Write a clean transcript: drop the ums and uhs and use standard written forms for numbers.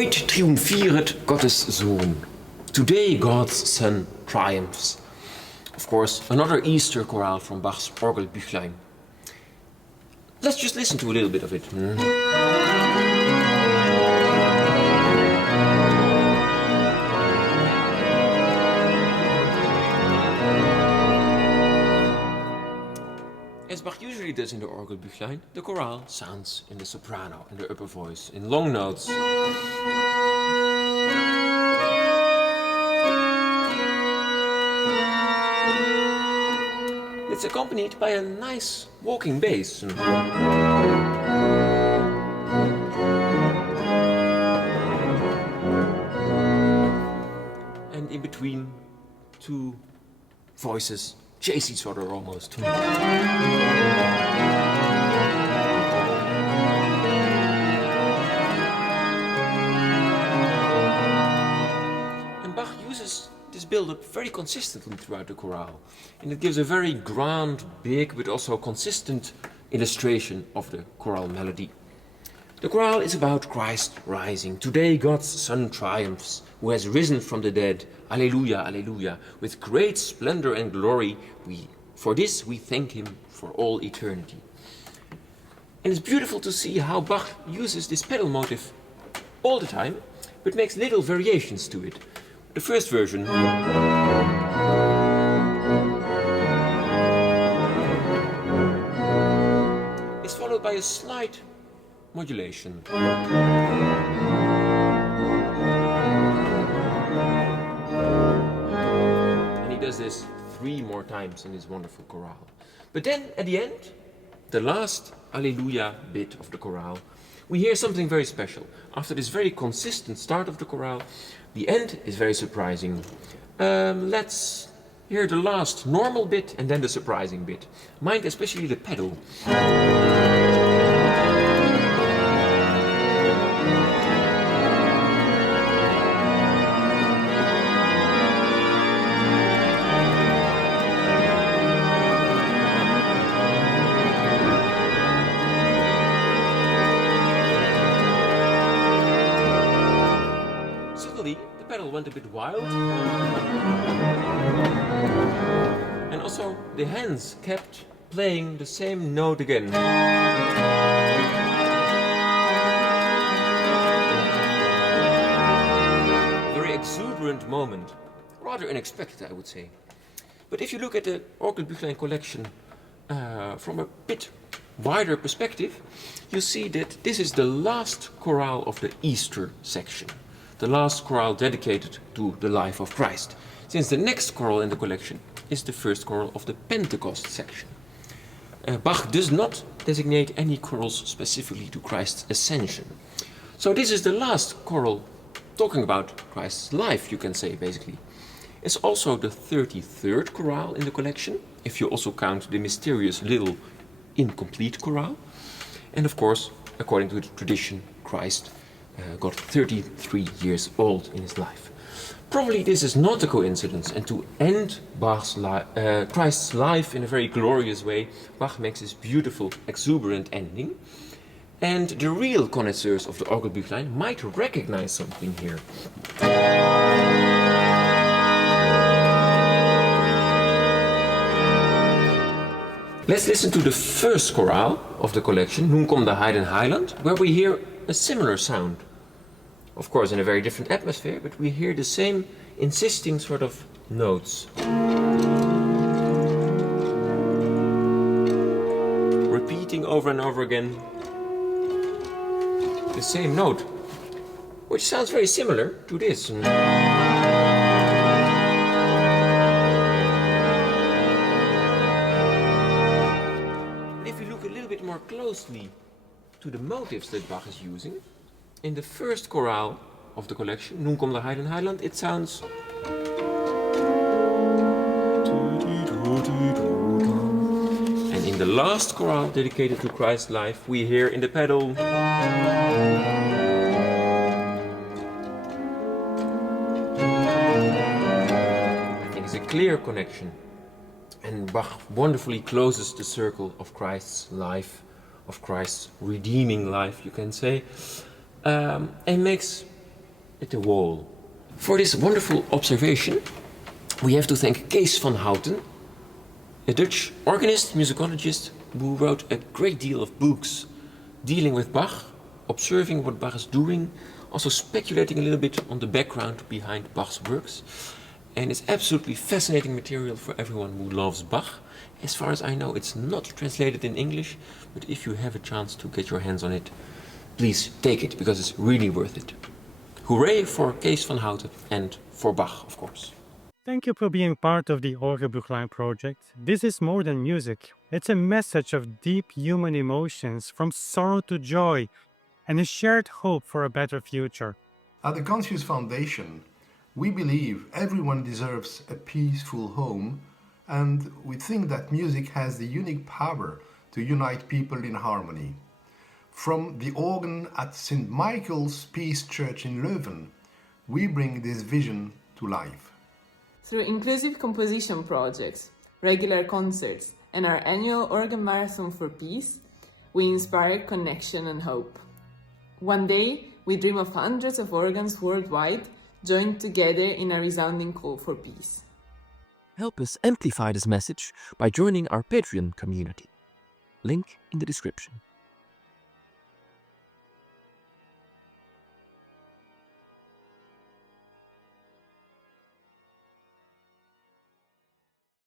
Heut triumphieret Gottes Sohn. Today God's Son triumphs. Of course, another Easter chorale from Bach's Orgelbüchlein. Let's just listen to a little bit of it. As Bach usually does in the Orgelbüchlein, the chorale sounds in the soprano, in the upper voice, in long notes. It's accompanied by a nice walking bass. And in between, two voices chase each other almost. And Bach uses this build-up very consistently throughout the chorale, and it gives a very grand, big, but also consistent illustration of the chorale melody. The chorale is about Christ rising. Today God's Son triumphs, who has risen from the dead. Alleluia, alleluia. With great splendor and glory, for this we thank him for all eternity. And it's beautiful to see how Bach uses this pedal motif all the time, but makes little variations to it. The first version is followed by a slight modulation. And he does this 3 more times in his wonderful chorale. But then at the end, the last Alleluia bit of the chorale, we hear something very special. After this very consistent start of the chorale, the end is very surprising. Let's hear the last normal bit and then the surprising bit. Mind especially the pedal. The pedal went a bit wild, and also the hands kept playing the same note again. Very exuberant moment, rather unexpected, I would say. But if you look at the Orgelbüchlein collection from a bit wider perspective, you see that this is the last chorale of the Easter section. The last chorale dedicated to the life of Christ, since the next chorale in the collection is the first chorale of the Pentecost section. Bach does not designate any chorales specifically to Christ's ascension. So this is the last chorale talking about Christ's life, you can say, basically. It's also the 33rd chorale in the collection, if you also count the mysterious little incomplete chorale. And of course, according to the tradition, Christ got 33 years old in his life. Probably this is not a coincidence, and to end Christ's life in a very glorious way, Bach makes this beautiful, exuberant ending. And the real connoisseurs of the Orgelbüchlein might recognize something here. Let's listen to the first chorale of the collection, Nun kommt der Heut in Heiland, where we hear a similar sound. Of course, in a very different atmosphere, but we hear the same insisting sort of notes. Repeating over and over again the same note, which sounds very similar to this. If you look a little bit more closely to the motives that Bach is using, in the first chorale of the collection, Nun kommt der Heut in Heiland, it sounds. And in the last chorale dedicated to Christ's life, we hear in the pedal. I think it's a clear connection. And Bach wonderfully closes the circle of Christ's life, of Christ's redeeming life, you can say. And makes at the wall. For this wonderful observation, we have to thank Kees van Houten, a Dutch organist, musicologist, who wrote a great deal of books dealing with Bach, observing what Bach is doing, also speculating a little bit on the background behind Bach's works. And it's absolutely fascinating material for everyone who loves Bach. As far as I know, it's not translated in English, but if you have a chance to get your hands on it, please take it, because it's really worth it. Hooray for Kees van Houten and for Bach, of course. Thank you for being part of the Orgelbuchlein project. This is more than music. It's a message of deep human emotions, from sorrow to joy, and a shared hope for a better future. At the Conscious Foundation, we believe everyone deserves a peaceful home, and we think that music has the unique power to unite people in harmony. From the organ at St. Michael's Peace Church in Leuven, we bring this vision to life. Through inclusive composition projects, regular concerts, and our annual Organ Marathon for Peace, we inspire connection and hope. One day, we dream of hundreds of organs worldwide joined together in a resounding call for peace. Help us amplify this message by joining our Patreon community. Link in the description.